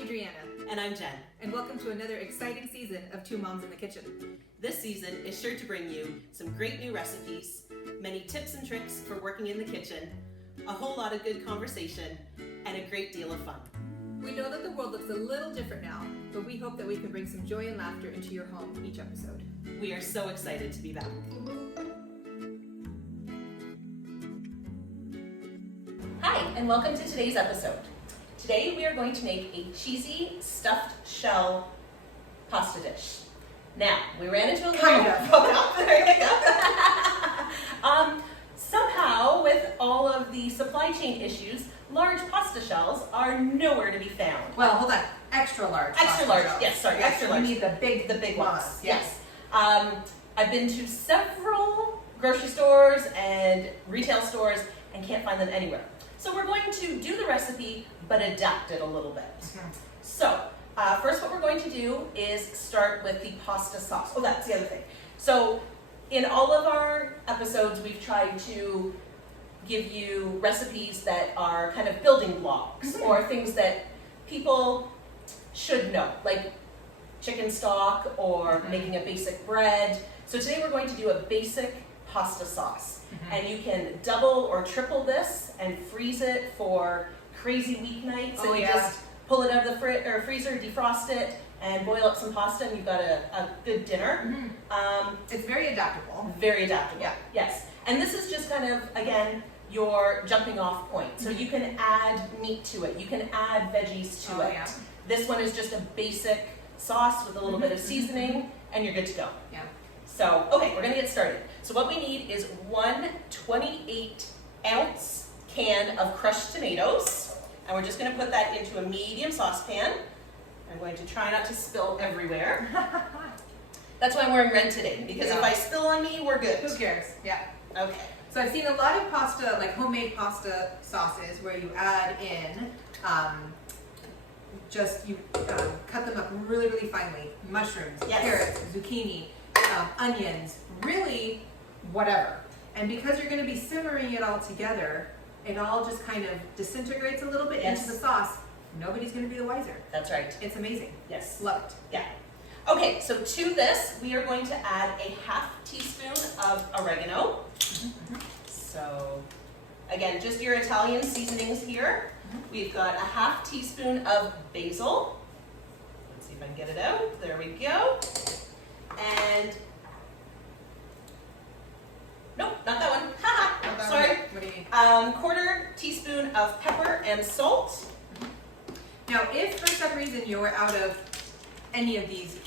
Adriana. And I'm Jen. And welcome to another exciting season of Two Moms in the Kitchen. This season is sure to bring you some great new recipes, many tips and tricks for working in the kitchen, a whole lot of good conversation, and a great deal of fun. We know that the world looks a little different now, but we hope that we can bring some joy and laughter into your home each episode. We are so excited to be back. Hi, and welcome to today's episode. Today we are going to make a cheesy stuffed shell pasta dish. Now, we ran into a little somehow, with all of the supply chain issues, large pasta shells are nowhere to be found. Well, hold on. Extra large. Extra large, yes, sorry, extra large. You need the big ones. Yes. I've been to several grocery stores and retail stores and can't find them anywhere. So we're going to do the recipe, but adapt it a little bit. Mm-hmm. So, first what we're going to do is start with the pasta sauce. Oh, that's the other thing. So, in all of our episodes, we've tried to give you recipes that are kind of building blocks or things that people should know, like chicken stock or making a basic bread. So today we're going to do a basic pasta sauce. And you can double or triple this and freeze it for crazy weeknights. Oh, and you just pull it out of the freezer, defrost it, and boil up some pasta, and you've got a good dinner. It's very adaptable. Very adaptable. Yeah. Yes. And this is just kind of, again, your jumping off point. So you can add meat to it. You can add veggies to it. Yeah. This one is just a basic sauce with a little bit of seasoning, and you're good to go. Yeah. So, okay, we're gonna get started. So what we need is one 28-ounce can of crushed tomatoes, and we're just gonna put that into a medium saucepan. I'm going to try not to spill everywhere. That's why I'm wearing red today, because if I spill on me, we're good. Who cares? Yeah. Okay. So I've seen a lot of pasta, like homemade pasta sauces, where you add in, cut them up really, really finely. Mushrooms, carrots, zucchini, onions, really whatever. And because you're going to be simmering it all together, it all just kind of disintegrates a little bit into the sauce. Nobody's going to be the wiser. That's right. It's amazing. Yes. Love it. Yeah. Okay, so to this, we are going to add a half teaspoon of oregano. So, again, just your Italian seasonings here. We've got a half teaspoon of basil. Let's see if I can get it out. There we go. And, nope, not that one. Haha, sorry. What do you mean? Quarter teaspoon of pepper and salt. Now, if for some reason you were out of any of these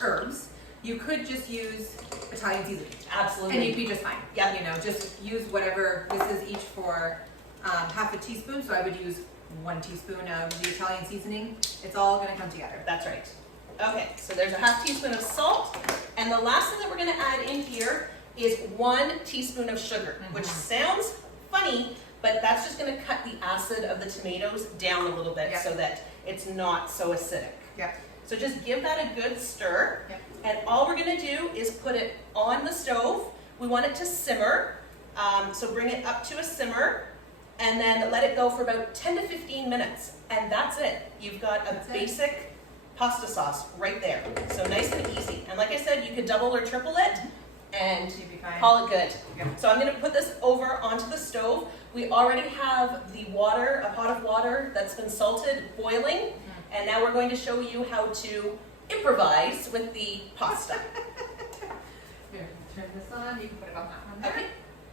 herbs, you could just use Italian seasoning. Absolutely. And you'd be just fine. Yeah. You know, just use whatever. This is each for half a teaspoon, so I would use 1 teaspoon of the Italian seasoning. It's all going to come together. That's right. Okay, so there's a half teaspoon of salt, and the last thing that we're going to add in here is 1 teaspoon of sugar, which sounds funny, but that's just going to cut the acid of the tomatoes down a little bit so that it's not so acidic. Yeah. So just give that a good stir, Yeah. and all we're going to do is put it on the stove. We want it to simmer, so bring it up to a simmer, and then let it go for about 10 to 15 minutes, and that's it. You've got a basic pasta sauce right there. So nice and easy. And like I said, you could double or triple it and call it good. Yep. So I'm going to put this over onto the stove. We already have the water, a pot of water that's been salted, boiling. And now we're going to show you how to improvise with the pasta. Here, turn this on. You can put it on that one there. Okay.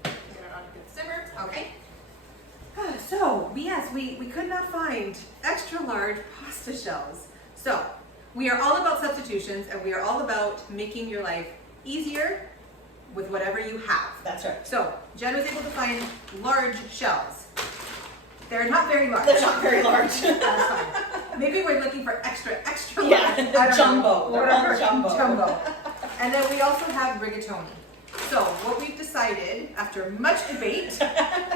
Put it on a good simmer. Okay. So, yes, we could not find extra large pasta shells. So, we are all about substitutions, and we are all about making your life easier with whatever you have. That's right. So, Jen was able to find large shells. They're not very large. They're not very large. That's fine. Maybe we're looking for extra large. Yeah, I don't jumbo. know. They're all jumbo. And then we also have rigatoni. So what we've decided, after much debate,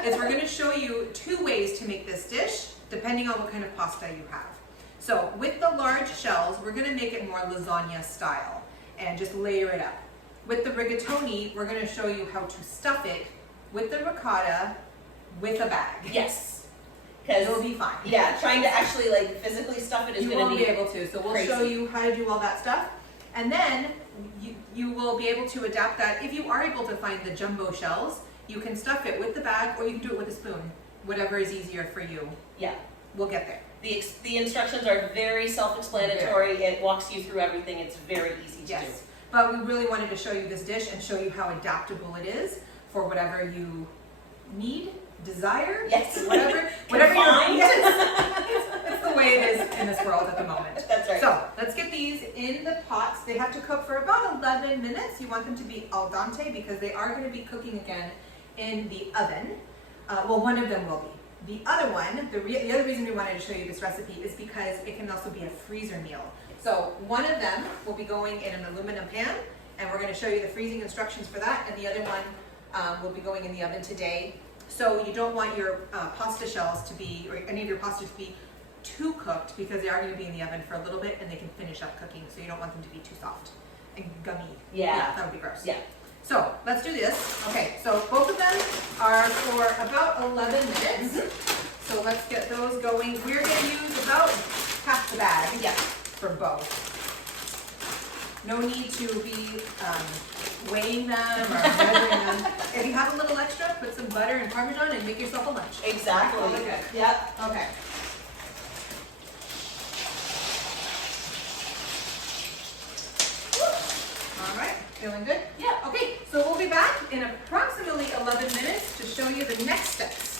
is we're going to show you 2 ways to make this dish, depending on what kind of pasta you have. So with the large shells, we're going to make it more lasagna style and just layer it up. With the rigatoni, we're going to show you how to stuff it with the ricotta with a bag. Yes. because You'll be fine. yeah, trying to actually like physically stuff it is You going to won't be be able to, so we'll crazy. show you how to do all that stuff. And then you will be able to adapt that. If you are able to find the jumbo shells, you can stuff it with the bag or you can do it with a spoon. Whatever is easier for you. Yeah. We'll get there. The instructions are very self-explanatory. It walks you through everything. It's very easy to do. Yes. But we really wanted to show you this dish and show you how adaptable it is for whatever you need, desire, Yes. whatever Can find. it's the way it is in this world at the moment. That's right. So let's get these in the pots. They have to cook for about 11 minutes. You want them to be al dente because they are going to be cooking again in the oven. Well, one of them will be. The other one, the other reason we wanted to show you this recipe is because it can also be a freezer meal. So one of them will be going in an aluminum pan, and we're going to show you the freezing instructions for that, and the other one will be going in the oven today. So you don't want your pasta shells to be, or any of your pasta to be too cooked because they are going to be in the oven for a little bit and they can finish up cooking, so you don't want them to be too soft and gummy. Yeah. That would be gross. Yeah. So let's do this. Okay, so both of them are for about 11 minutes. So let's get those going. We're going to use about half the bag for both. No need to be weighing them or measuring them. If you have a little extra, put some butter and Parmesan and make yourself a lunch. Exactly. All good. Yep. Okay. All right, feeling good? Yeah. Okay, so we'll be back in approximately 11 minutes to show you the next steps.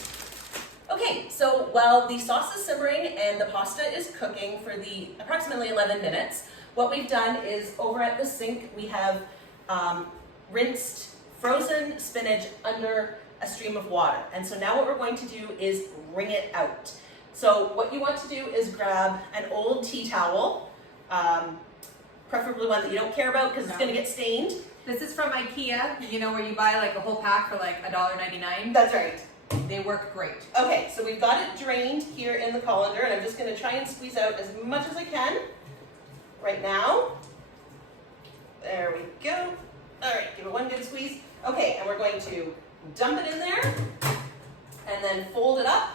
Okay, so while the sauce is simmering and the pasta is cooking for the approximately 11 minutes, what we've done is over at the sink, we have rinsed frozen spinach under a stream of water. And so now what we're going to do is wring it out. So what you want to do is grab an old tea towel, preferably one that you don't care about because it's going to get stained. This is from IKEA, you know, where you buy like a whole pack for like $1.99. That's right. They work great. Okay, so we've got it drained here in the colander, and I'm just going to try and squeeze out as much as I can right now. There we go. All right, give it one good squeeze. Okay, and we're going to dump it in there and then fold it up.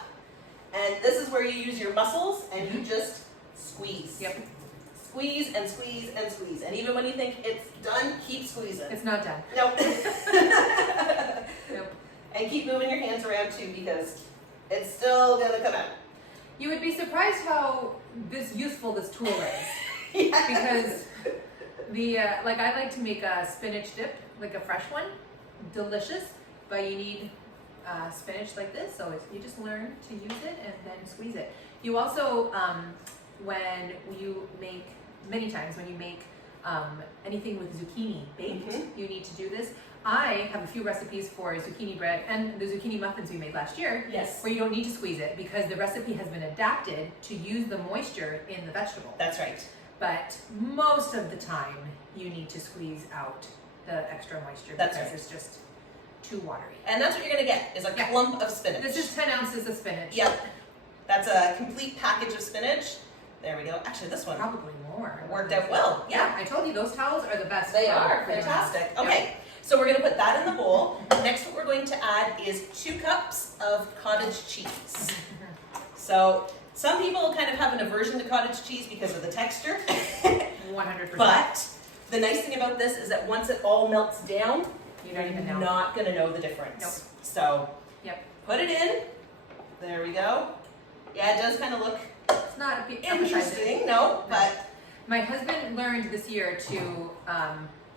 And this is where you use your muscles and you just squeeze. Yep. Squeeze and squeeze and squeeze. And even when you think it's done, keep squeezing. It's not done. Nope. Nope. And keep moving your hands around too because it's still gonna come out. You would be surprised how useful this tool is. Yes. Because like I like to make a spinach dip, like a fresh one, delicious, but you need spinach like this, so you just learn to use it and then squeeze it. You also, when you make, many times when you make anything with zucchini baked, you need to do this. I have a few recipes for zucchini bread and the zucchini muffins we made last year, Yes. where you don't need to squeeze it because the recipe has been adapted to use the moisture in the vegetable. That's right. But most of the time, you need to squeeze out the extra moisture That's because right. it's just too watery. And that's what you're gonna get is a Yeah. clump of spinach. This is 10 ounces of spinach. Yep. That's a complete package of spinach. There we go. Actually, this one Probably more. worked out well. Yeah, I told you those towels are the best. They for are doing fantastic. that. Okay, so we're gonna put that in the bowl. Next, what we're going to add is 2 cups of cottage cheese. So some people kind of have an aversion to cottage cheese because of the texture, 100%. but the nice thing about this is that once it all melts down, you don't even know. not gonna know the difference. Nope. So Yep. put it in. There we go. Yeah, it does kind of look It's not appetizing. interesting, no, but My husband learned this year to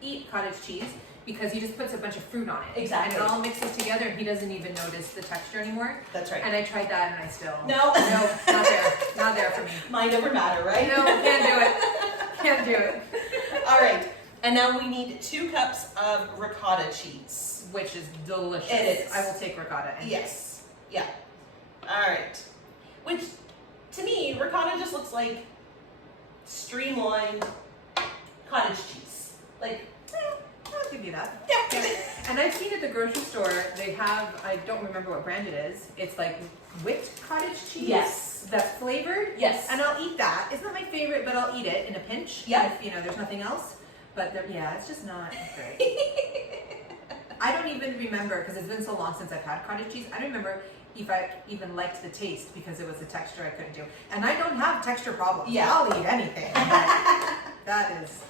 eat cottage cheese because he just puts a bunch of fruit on it. Exactly. And it all mixes together and he doesn't even notice the texture anymore. that's right. And I tried that and I still... No. No, not there. Not there for me. Mind over matter, right? No, can't do it. Can't do it. All right, and now we need 2 cups of ricotta cheese. Which is delicious. It is. I will take ricotta. Yes, yeah. All right, which to me, ricotta just looks like streamlined cottage cheese. Like, I'll give you that. yeah. And I've seen at the grocery store, they have, I don't remember what brand it is, it's like whipped cottage cheese. Yes. That's flavored. Yes. And I'll eat that. It's not my favorite, but I'll eat it in a pinch. Yeah. If, there's nothing else. But yeah, it's just not great. I don't even remember, because it's been so long since I've had cottage cheese, I don't remember if I even liked the taste because it was a texture I couldn't do. And I don't have texture problems. Yeah. I'll eat anything. That is.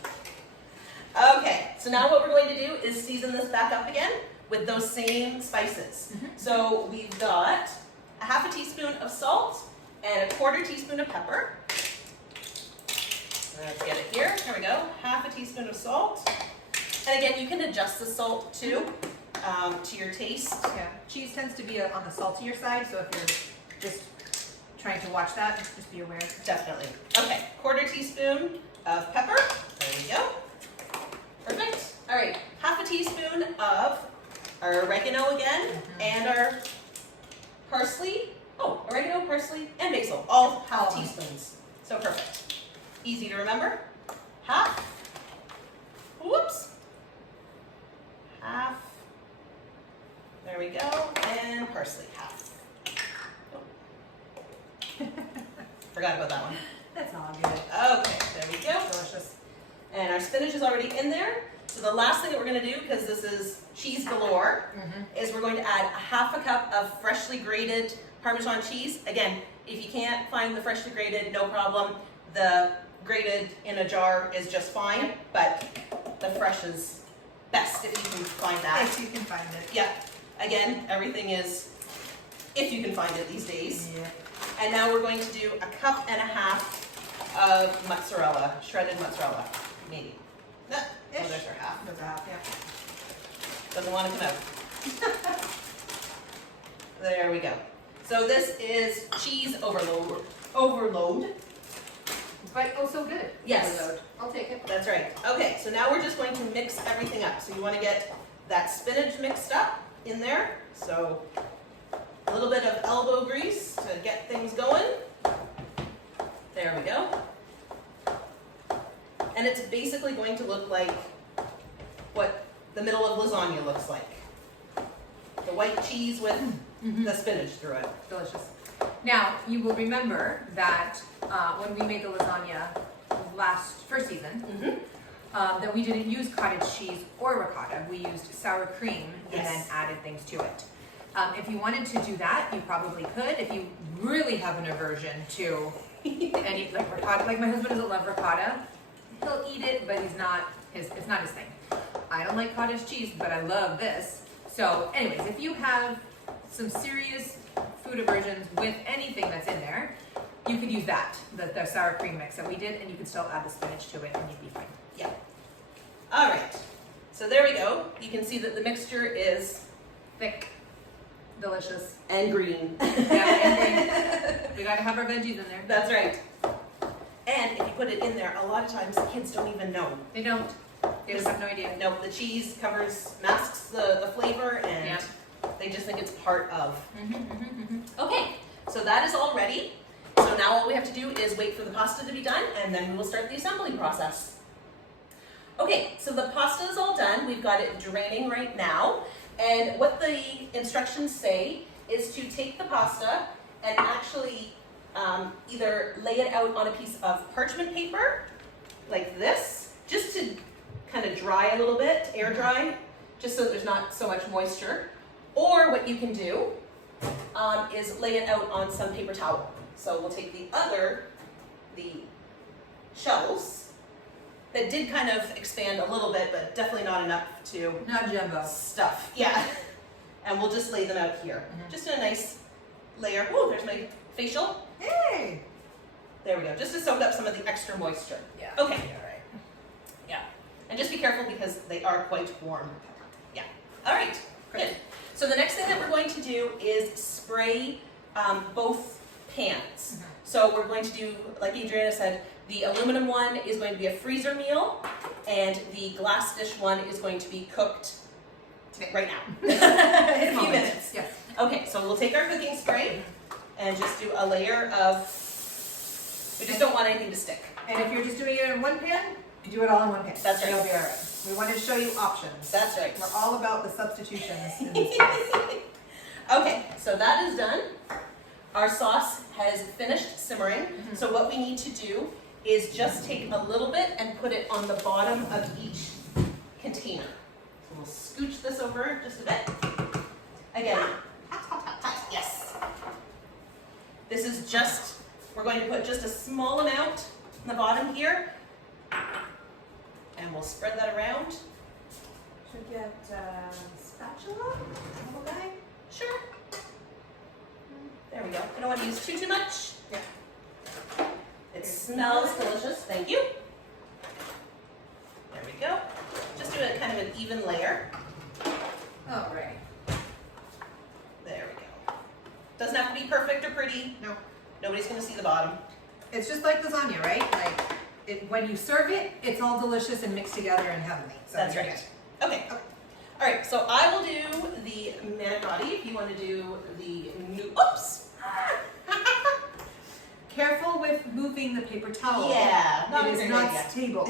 Okay, so now what we're going to do is season this back up again with those same spices. So we've got a half a teaspoon of salt and a quarter teaspoon of pepper. Let's get it here. There we go. Half a teaspoon of salt. And again, you can adjust the salt too, to your taste. Yeah, cheese tends to be on the saltier side, so if you're just trying to watch that, just be aware. Definitely. Okay, quarter teaspoon of pepper. There we go. Perfect. All right, half a teaspoon of our oregano again, and our parsley. Oh, oregano, parsley, and basil, all half teaspoons. So perfect. Easy to remember. Half. Whoops. Half. There we go. And parsley, half. Oh. Forgot about that one. That's all good. Okay, there we go. Delicious. And our spinach is already in there. So the last thing that we're going to do, because this is cheese galore, is we're going to add a half a cup of freshly grated Parmesan cheese. Again, if you can't find the freshly grated, no problem. The grated in a jar is just fine, but the fresh is best if you can find that. If you can find it. Yeah. Again, everything is if you can find it these days. Yeah. And now we're going to do a cup and a half of mozzarella, shredded mozzarella, maybe. Oh, there's our half. There's a half, yeah. Doesn't want to come out. There we go. So this is cheese overload. But oh, so good. Yes. Overload. I'll take it. That's right. Okay, so now we're just going to mix everything up. So you want to get that spinach mixed up in there. So a little bit of elbow grease to get things going. There we go. And it's basically going to look like what the middle of lasagna looks like. The white cheese with the spinach through it. Delicious. Now, you will remember that when we made the lasagna first season, that we didn't use cottage cheese or ricotta. We used sour cream and then added things to it. If you wanted to do that, you probably could. If you really have an aversion to any like ricotta, like my husband doesn't love ricotta, he'll eat it, but it's not his thing. I don't like cottage cheese, but I love this. So, anyways, if you have some serious food aversions with anything that's in there, you could use that, the sour cream mix that we did, and you could still add the spinach to it, and you'd be fine. Yeah. All right. So there we go. You can see that the mixture is Thick, delicious. and green. Yeah, and we gotta have our veggies in there. That's right. And if you put it in there, a lot of times the kids don't even know. They don't. They just have no idea. No, the cheese masks the flavor, and they just think it's part of. Okay, so that is all ready. So now all we have to do is wait for the pasta to be done, and then we will start the assembly process. Okay, so the pasta is all done. We've got it draining right now. And what the instructions say is to take the pasta and actually either lay it out on a piece of parchment paper, like this, just to kind of dry a little bit, air dry, just so there's not so much moisture. Or what you can do is lay it out on some paper towel. So we'll take the shells that did kind of expand a little bit, but definitely not enough to Not jumbo. stuff. Yeah. And we'll just lay them out here. Just in a nice layer. Oh, there's my facial. Hey! There we go. Just to soak up some of the extra moisture. Yeah. Okay. All right. Yeah. And just be careful because they are quite warm. Yeah. All right. Good. So the next thing that we're going to do is spray both pans. So we're going to do, like Adriana said, the aluminum one is going to be a freezer meal, and the glass dish one is going to be cooked right now. In a few minutes. Yes. Okay, so we'll take our cooking spray and just do a layer of, we just don't want anything to stick. And if you're just doing it in one pan, you do it all in one pan. That's right. You'll be all right. We wanted to show you options. That's right. We're all about the substitutions. in this class. Okay, so that is done. Our sauce has finished simmering. So what we need to do is just take a little bit and put it on the bottom of each container. So we'll scooch this over just a bit. Again, yes. This is just, we're going to put just a small amount in the bottom here. And we'll spread that around. Should get spatula, little guy. Sure. There we go. I don't want to use too much. Yeah. It smells delicious. Thank you. There we go. Just do a kind of an even layer. All right. There we go. Doesn't have to be perfect or pretty. No. Nobody's going to see the bottom. It's just like lasagna, right? Like when you serve it, it's all delicious and mixed together and heavenly. So That's you're right. good. Okay. All right. So I will do the manicotti. If you want to do the oops. Careful with moving the paper towel. Yeah. Not it a is great not idea. stable.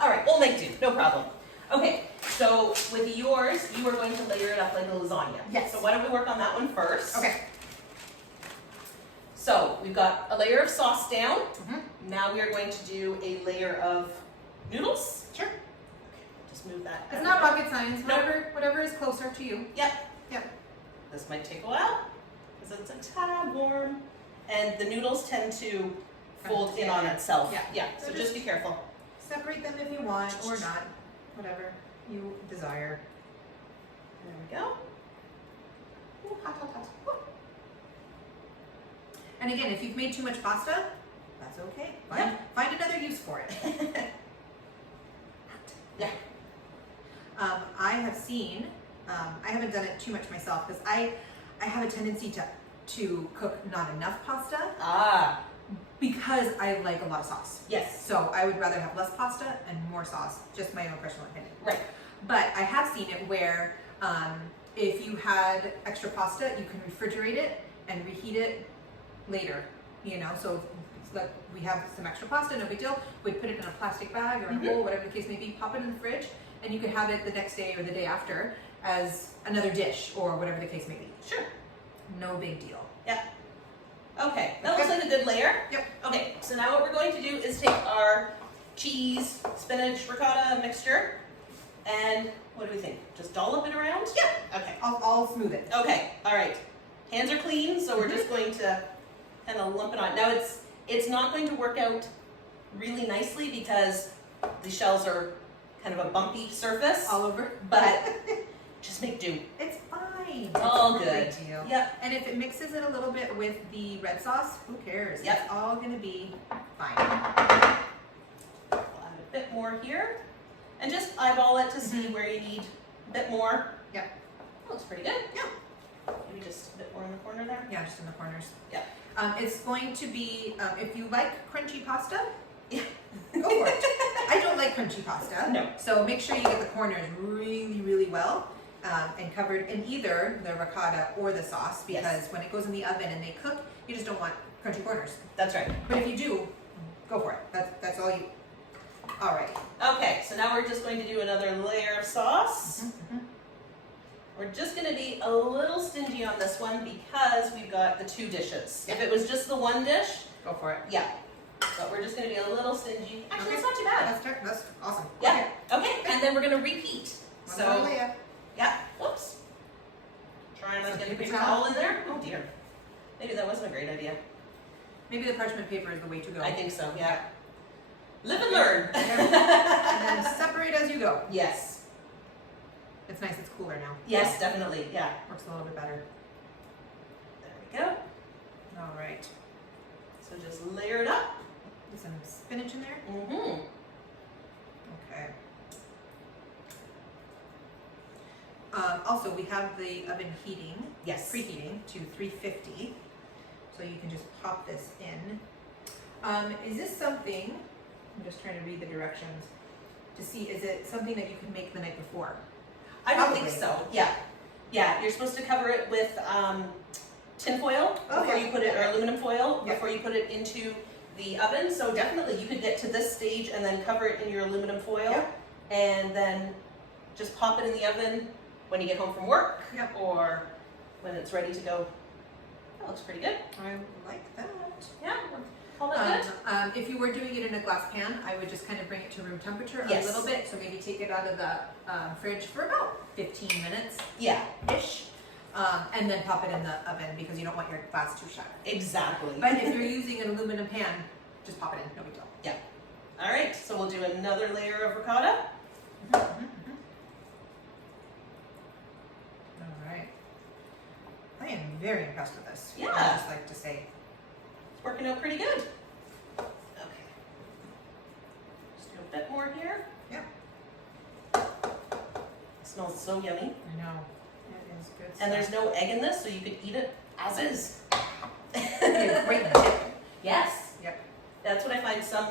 All right. We'll make do. No problem. Okay. So with yours, you are going to layer it up like a lasagna. Yes. So why don't we work on that one first? Okay. So we've got a layer of sauce down. Mm-hmm. Now we are going to do a layer of noodles. Sure. Just move that. It's out not of rocket science. Nope. Whatever is closer to you. Yep. Yep. This might take a while because it's a tad warm, and the noodles tend to fold in on itself. Yeah. Yeah. So So just be careful. Separate them if you want or not. Whatever you desire. There we go. Ooh, hot, hot, hot. Ooh. And again, if you've made too much pasta, that's okay. Find another use for it. Yeah. I have seen, I haven't done it too much myself because I have a tendency to cook not enough pasta Ah. because I like a lot of sauce. Yes. So I would rather have less pasta and more sauce, just my own personal opinion. Right. But I have seen it where if you had extra pasta, you can refrigerate it and reheat it later, you know, so like we have some extra pasta, no big deal. We'd put it in a plastic bag or in a bowl, whatever the case may be, pop it in the fridge, and you could have it the next day or the day after as another dish or whatever the case may be. Sure. No big deal. Yeah. Okay, that looks like a good layer. Yep. Okay, so now what we're going to do is take our cheese, spinach, ricotta mixture, and what do we think? Just dollop it around? Yeah. Okay. I'll smooth it. Okay, all right. Hands are clean, so we're just going to kind of lump it on. Now it's not going to work out really nicely because the shells are kind of a bumpy surface, All over. but just make do. It's fine. All It's no good. big deal. Yep. And if it mixes it a little bit with the red sauce, who cares? Yep. It's all gonna be fine. We'll add a bit more here, and just eyeball it to see where you need a bit more. Yep. Looks pretty good. Yeah. Maybe just a bit more in the corner there. Yeah, just in the corners. Yep. It's going to be, if you like crunchy pasta, Yeah. go for it. I don't like crunchy pasta. No. So make sure you get the corners really, really well and covered in either the ricotta or the sauce because Yes. when it goes in the oven and they cook, you just don't want crunchy corners. That's right. But if you do, go for it. That's all you. All right. Okay, so now we're just going to do another layer of sauce. Mm-hmm. We're just going to be a little stingy on this one because we've got the two dishes. If it was just the one dish, Go for it. yeah. But we're just going to be a little stingy. Actually, Okay. it's not too bad. That's awesome. Yeah. Okay, and then we're going to repeat. One So, more layer. yeah. Whoops. Try and Some get the paper paper towel. towel in there. Oh dear. Maybe that wasn't a great idea. Maybe the parchment paper is the way to go. I think so, yeah. Live and learn. And then separate as you go. Yes. It's nice. It's cooler now. Yes, definitely. Yeah. Works a little bit better. There we go. All right. So just layer it up. Put some spinach in there. Mm-hmm. Okay. Also, we have the oven heating, Yes. preheating to 350. So you can just pop this in. Is this something, I'm just trying to read the directions to see, is it something that you can make the night before? I don't Probably. think so. Yeah. Yeah, you're supposed to cover it with tin foil before Okay. you put it, or aluminum foil Yeah. before you put it into the oven. So definitely you could get to this stage and then cover it in your aluminum foil Yeah. and then just pop it in the oven when you get home from work Yep. or when it's ready to go. That looks pretty good. I like that. Yeah, call that good. If you were doing it in a glass pan, I would just kind of bring it to room temperature Yes. a little bit. So maybe take it out of the fridge for about 15 minutes. Yeah. Ish. and then pop it in the oven because you don't want your glass to shatter. Exactly. But if you're using an aluminum pan, just pop it in, no big deal. Yeah. All right, so we'll do another layer of ricotta. All right. I am very impressed with this. Yeah. I just like to say. It's working out pretty good. Okay. Just do a bit more here. Yeah. It smells so yummy. I know. It is good And there's no egg in this, so you could eat it as is. a great dip. Yes. Yep. That's what I find some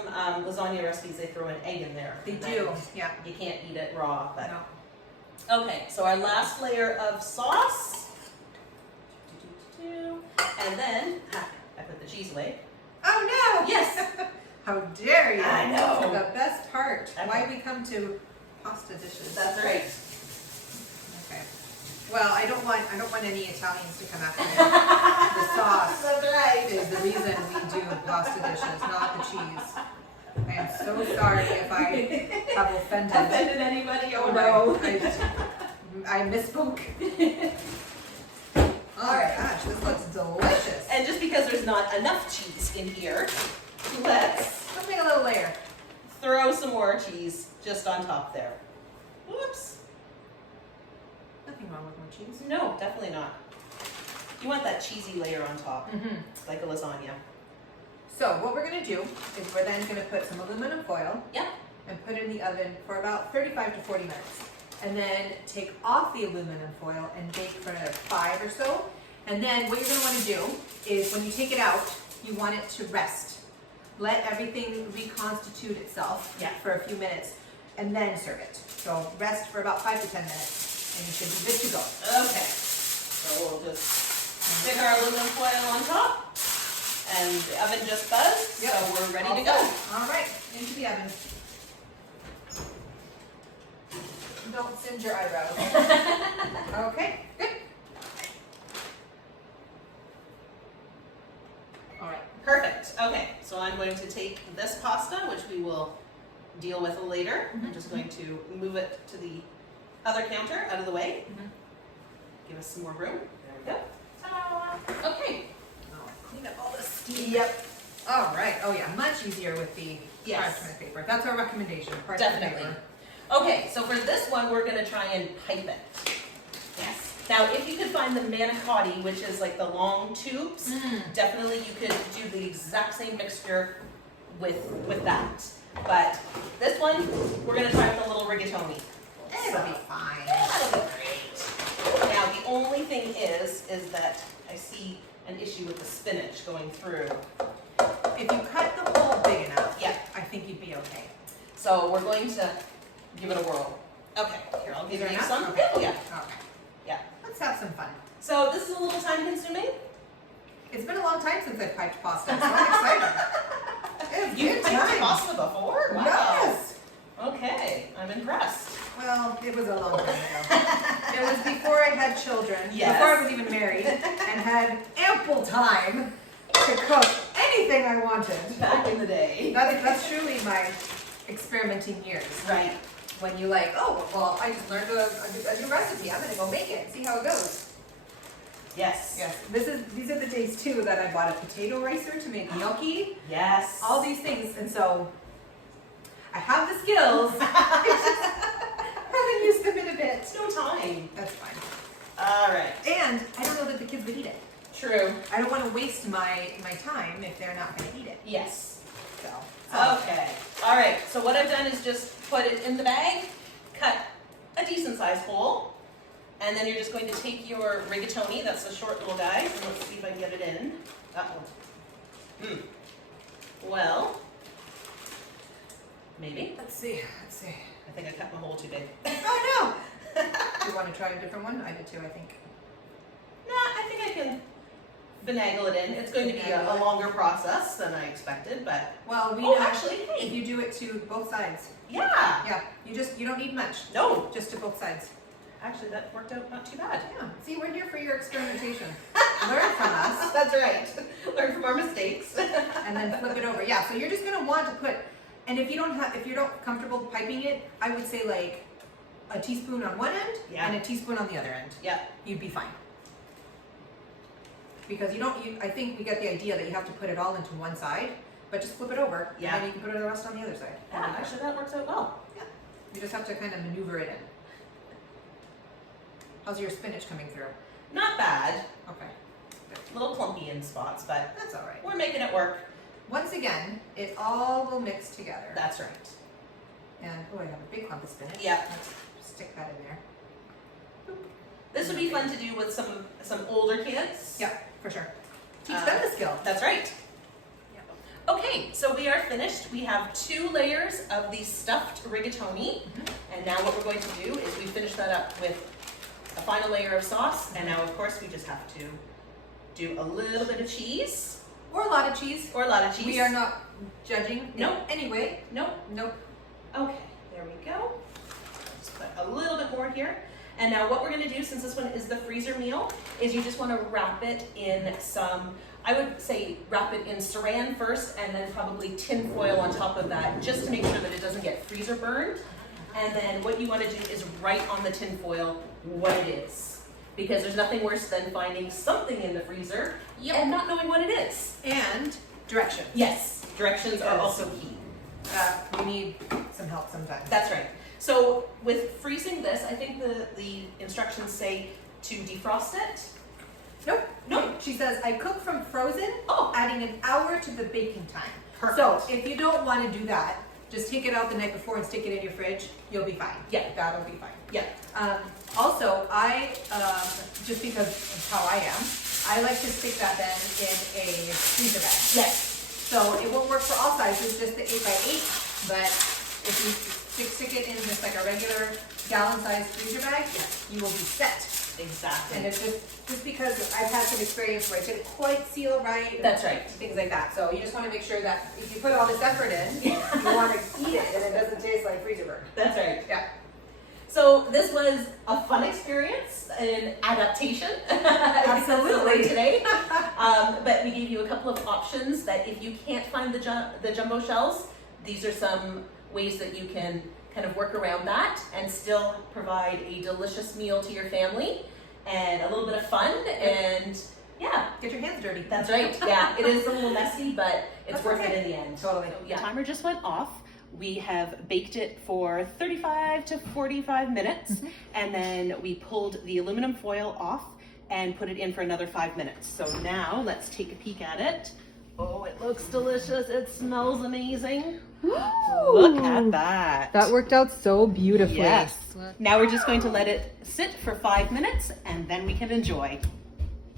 lasagna recipes, they throw an egg in there. They And do. then Yeah. You can't eat it raw, but. No. Okay, so our last layer of sauce. And then, I put the cheese away. Oh no! Yes. How dare you? I know. The best part. I know. Why we come to pasta dishes. That's right. Okay. Well, I don't want any Italians to come after me. The sauce That's right. is the reason we do pasta dishes, not the cheese. I am so sorry if I have offended. Offended anybody? Oh no. I misspoke. Oh my gosh, this looks delicious. And just because there's not enough cheese in here, let's Let's make a little layer. throw some more cheese just on top there. Whoops. Nothing wrong with more cheese. No, definitely not. You want that cheesy layer on top, Mm-hmm. like a lasagna. So what we're gonna do is we're then gonna put some aluminum foil. Yep. And put it in the oven for about 35 to 40 minutes. And then take off the aluminum foil and bake for 5 or so. And then what you're gonna wanna do is when you take it out, you want it to rest. Let everything reconstitute itself for a few minutes and then serve it. So rest for about 5 to 10 minutes and you should be good to go. Okay. So we'll just stick our aluminum foil on top. And the oven just buzzed, Yep. so we're ready All to go. set. All right, into the oven. Don't singe your eyebrows. Okay, good. All right. Perfect. Okay, so I'm going to take this pasta, which we will deal with later. I'm just going to move it to the other counter out of the way. Give us some more room. There we go. Ta-da. Okay. I'll clean up all this steam. Yep. All right. Oh yeah, much easier with the Yes. parchment paper. That's our recommendation. Parchment Definitely. paper. Okay, so for this one, we're gonna try and pipe it. Yes. Now, if you could find the manicotti, which is like the long tubes, definitely you could do the exact same mixture with that. But this one, we're gonna try with a little rigatoni. It'll be fine. Yeah, that'll be great. Now, the only thing is that I see an issue with the spinach going through. If you cut the hole big enough, Yeah. I think you'd be okay. So we're going to give it a whirl. Okay, here, I'll give Is there you enough? some. Okay. Oh, yeah. Okay. Yeah. Let's have some fun. So this is a little time consuming. It's been a long time since I've piped pasta, so I'm excited. It's You've good piped times. pasta before? Wow. Yes. Okay, I'm impressed. Well, it was a long time ago. It was before I had children, Yes. before I was even married, and had ample time to cook anything I wanted. Back in the day. That's truly my experimenting years. Right. When you like, oh, well, I just learned a new recipe. I'm gonna go make it and see how it goes. Yes. Yes, these are the days too that I bought a potato ricer to make gnocchi. Yes. All these things, and so I have the skills. I haven't used them in a bit. It's no time. That's fine. All right. And I don't know that the kids would eat it. True. I don't want to waste my time if they're not going to eat it. Yes. So. Okay. All right. So what I've done is just put it in the bag, cut a decent sized hole, and then you're just going to take your rigatoni, that's the short little guy, and let's see if I can get it in. Uh-oh. Well, maybe. Let's see. I think I cut my hole too big. Oh no! You want to try a different one? I did too, I think. Nah, I think I can finagle it in. It's going to be a longer process than I expected, but Well, we oh, know actually, if hey, you do it to both sides. yeah. Yeah, you don't need much. No, Just to both sides. actually, that worked out not too bad. Yeah. See, we're here for your experimentation. Learn from us That's right. Learn from our mistakes. and then flip it over. Yeah. So you're just gonna want to put, and if you're not comfortable piping it, I would say like a teaspoon on one end Yeah. and a teaspoon on the other end. Yeah. You'd be fine. because I think we get the idea that you have to put it all into one side, but just flip it over, Yeah. and then you can put the rest on the other side. Yeah, actually that works out well. Yeah. You just have to kind of maneuver it in. How's your spinach coming through? Not bad. Okay. A little clumpy in spots, but That's all right. we're making it work. Once again, it all will mix together. That's right. And, oh, I have a big clump of spinach. Yeah. Let's stick that in there. This would be fun to do with some older kids. Yeah, for sure. Teach them the skill. That's right. Okay, so we are finished. We have 2 layers of the stuffed rigatoni. And now what we're going to do is we finish that up with a final layer of sauce. And now, of course, we just have to do a little bit of cheese. Or a lot of cheese. Or a lot of cheese. We are not judging. Nope. Anyway. Nope. Nope. Okay, there we go. Just put a little bit more here. And now what we're gonna do, since this one is the freezer meal, is you just wanna wrap it in some, I would say wrap it in saran first and then probably tin foil on top of that, just to make sure that it doesn't get freezer burned. And then what you wanna do is write on the tin foil what it is. Because there's nothing worse than finding something in the freezer and not knowing what it is. And directions. Yes, directions are also key. We need some help sometimes. That's right. So with freezing this, I think the instructions say to defrost it. Nope. Nope. She says, I cook from frozen, adding an hour to the baking time. Perfect. So if you don't want to do that, just take it out the night before and stick it in your fridge. You'll be fine. Yeah. That'll be fine. Yeah. Also, I, just because of how I am, I like to stick that then in a freezer bag. Yes. So it won't work for all sizes, just the 8x8, but if you stick it in just like a regular gallon-sized freezer bag, you will be set. Exactly. And it's just because I've had some experience where it didn't quite seal right. That's right. Things like that. So you just want to make sure that if you put all this effort in, you want to eat it and it doesn't taste like freezer burn. That's right. Yeah. So this was a fun experience, an adaptation. Absolutely. Today. But we gave you a couple of options that if you can't find the jumbo shells, these are some ways that you can kind of work around that and still provide a delicious meal to your family and a little bit of fun and Get your hands dirty. that's right. Yeah, it is a little messy, but it's That's worth okay. it in the end. Totally. So, the timer just went off. We have baked it for 35 to 45 minutes, and then we pulled the aluminum foil off and put it in for another 5 minutes. So now let's take a peek at it. Oh, it looks delicious. It smells amazing. Look at that. That worked out so beautifully. Yes. Now we're just going to let it sit for 5 minutes and then we can enjoy.